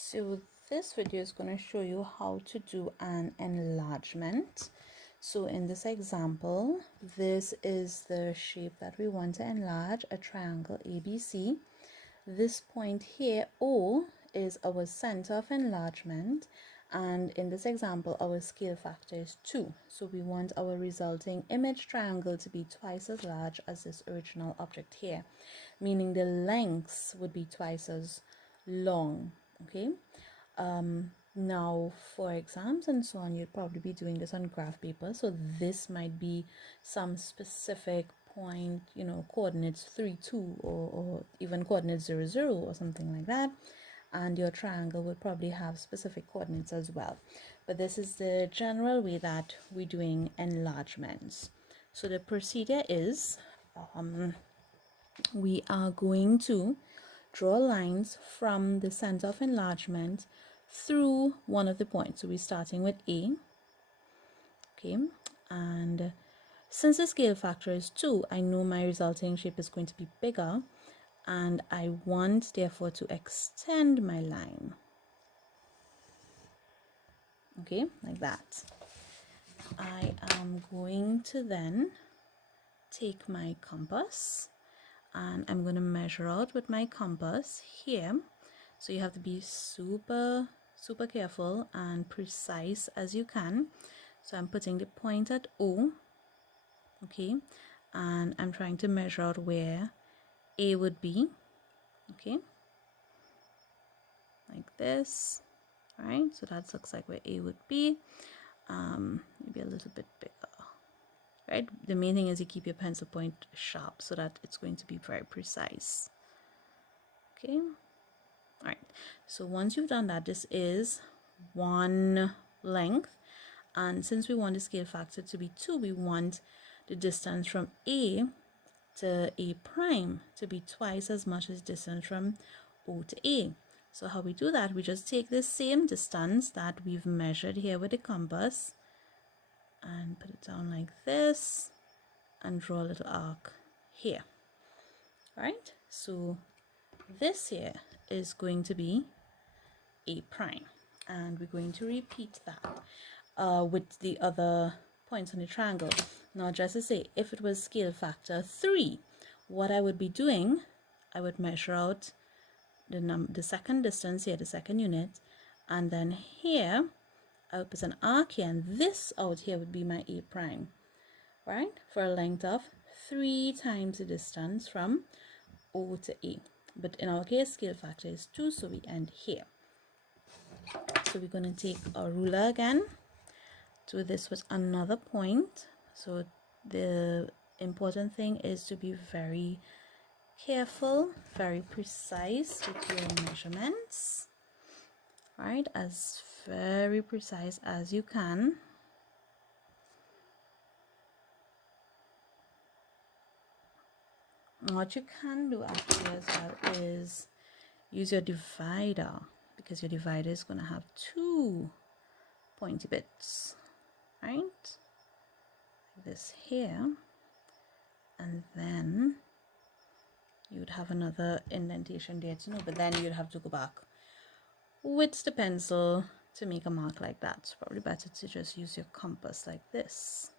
So this video is going to show you how to do an enlargement. So in this example, this is the shape that we want to enlarge, a triangle ABC. This point here, O, is our center of enlargement, and in this example our scale factor is 2. So we want our resulting image triangle to be twice as large as this original object here, meaning the lengths would be twice as long. Okay, now for exams and so on, you'd probably be doing this on graph paper, so this might be some specific point, coordinates 3 2 or even coordinates 0 0 or something like that, and your triangle would probably have specific coordinates as well. But this is the general way that we're doing enlargements. So the procedure is we are going to draw lines from the center of enlargement through one of the points. So we're starting with A. Okay, and since the scale factor is 2, I know my resulting shape is going to be bigger, and I want therefore to extend my line. Okay, like that. I am going to then take my compass and I'm going to measure out with my compass here. So you have to be super careful and precise as you can. So I'm putting the point at O, okay, and I'm trying to measure out where A would be, okay, like this. All right, so that looks like where A would be. Maybe a little bit bigger. Right, the main thing is you keep your pencil point sharp so that it's going to be very precise. Okay, all right, so once you've done that, this is one length, and since we want the scale factor to be 2, we want the distance from A to A prime to be twice as much as distance from O to A. So how we do that, we just take the same distance that we've measured here with the compass and put it down like this and draw a little arc here. All right, so this here is going to be A prime, and we're going to repeat that with the other points on the triangle. Now just to say, if it was scale factor 3, what I would be doing, I would measure out the second distance here, the second unit, and then here I would put an arc here, and this out here would be my A prime, right, for a length of 3 times the distance from O to A. But in our case, scale factor is 2, so we end here. So we're going to take our ruler again, do this with another point. So the important thing is to be very careful, very precise with your measurements. All right, as very precise as you can. What you can do actually as well is use your divider, because your divider is going to have 2 pointy bits, right? This here, and then you would have another indentation there to know, but then you'd have to go back with the pencil to make a mark like that. It's probably better to just use your compass like this.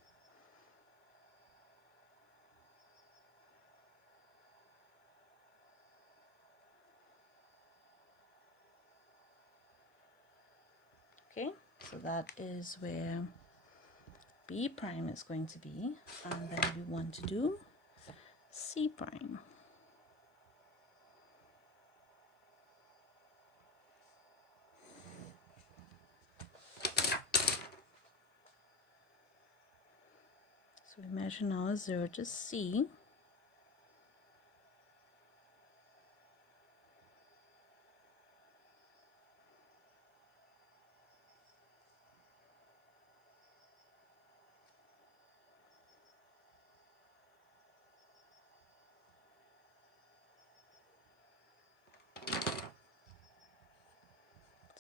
Okay, so that is where B prime is going to be, and then we want to do C prime. So we measure now 0 to C.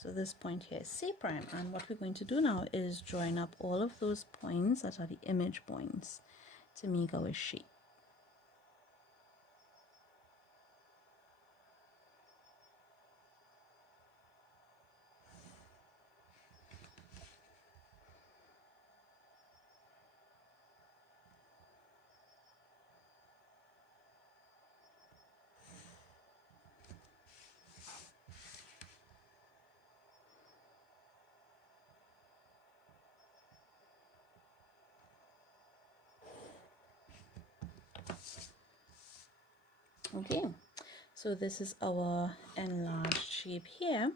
So this point here is C prime, and what we're going to do now is join up all of those points that are the image points to make our shape. Okay, so this is our enlarged shape here,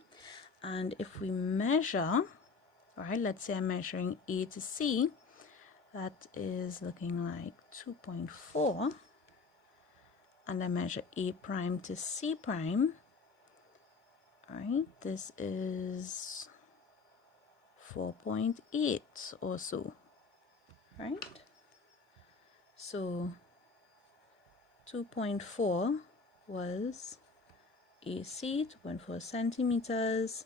and if we measure, all right, let's say I'm measuring A to C, that is looking like 2.4, and I measure A prime to C prime, all right, this is 4.8 or so, right? So 2.4 was AC, 2.4 centimeters,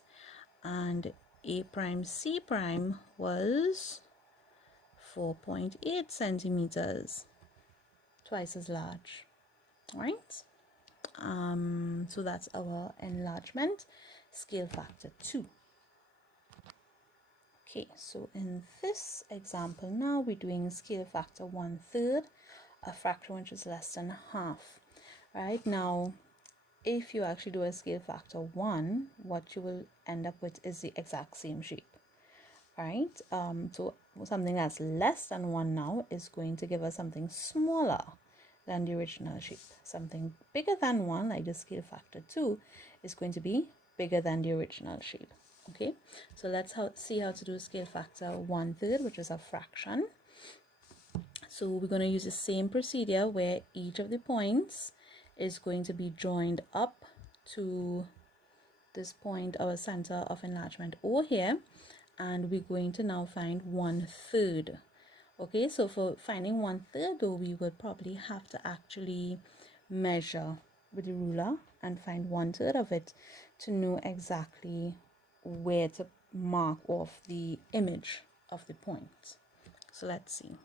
and A prime C prime was 4.8 centimeters, twice as large, right? So that's our enlargement scale factor 2. Okay, so in this example now we're doing scale factor 1/3, a fraction which is less than half. Right now, if you actually do a scale factor 1, what you will end up with is the exact same shape. Right? So something that's less than 1 now is going to give us something smaller than the original shape. Something bigger than 1, like the scale factor 2, is going to be bigger than the original shape. Okay, so let's see how to do scale factor 1/3, which is a fraction. So we're going to use the same procedure where each of the points is going to be joined up to this point, our center of enlargement O here, and we're going to now find 1/3. Okay, so for finding 1/3 though, we would probably have to actually measure with the ruler and find 1/3 of it to know exactly where to mark off the image of the point. So let's see.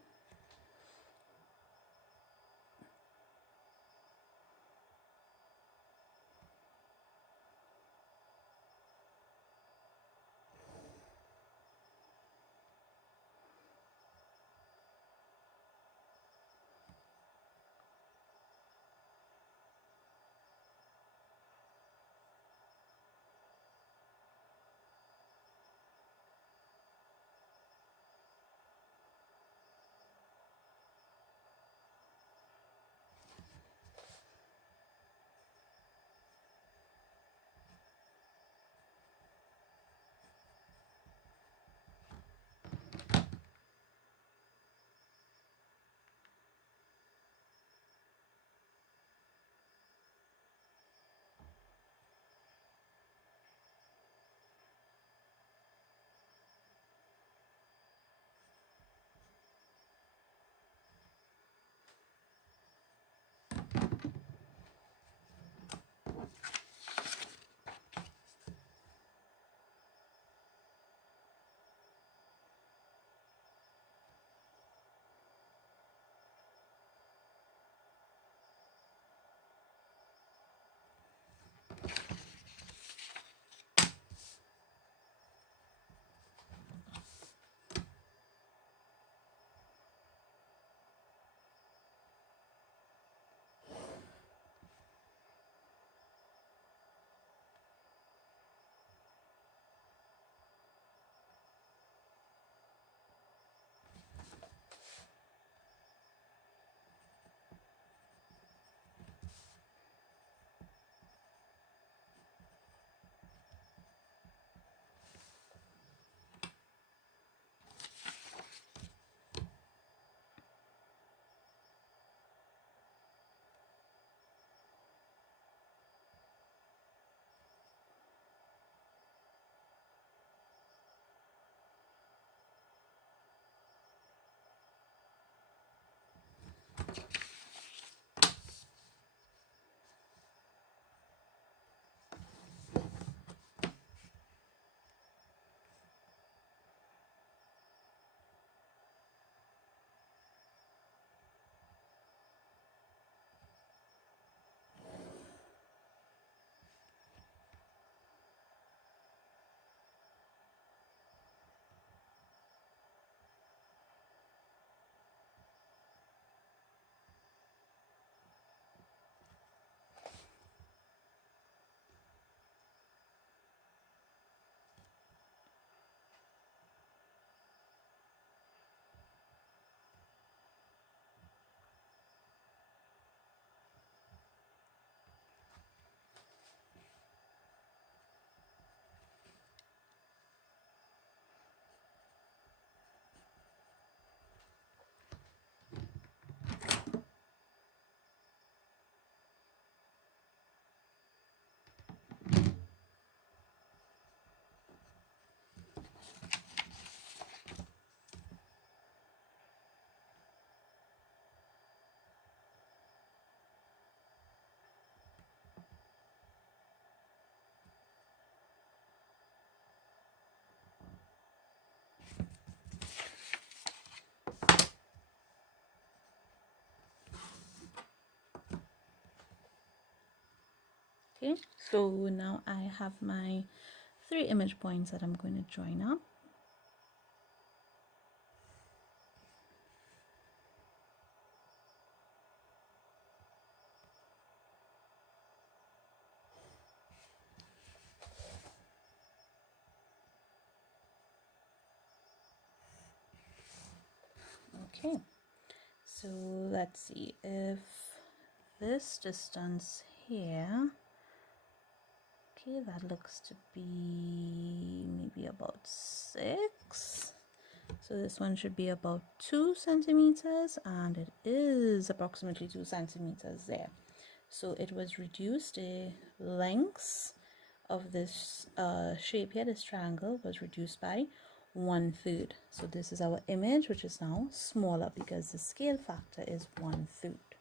Okay, so now I have my 3 image points that I'm going to join up. Okay, so let's see if this distance here, okay, that looks to be maybe about 6. So this one should be about 2 centimeters, and it is approximately 2 centimeters there. So it was reduced, the length of this shape here, this triangle, was reduced by 1/3. So this is our image, which is now smaller because the scale factor is 1/3.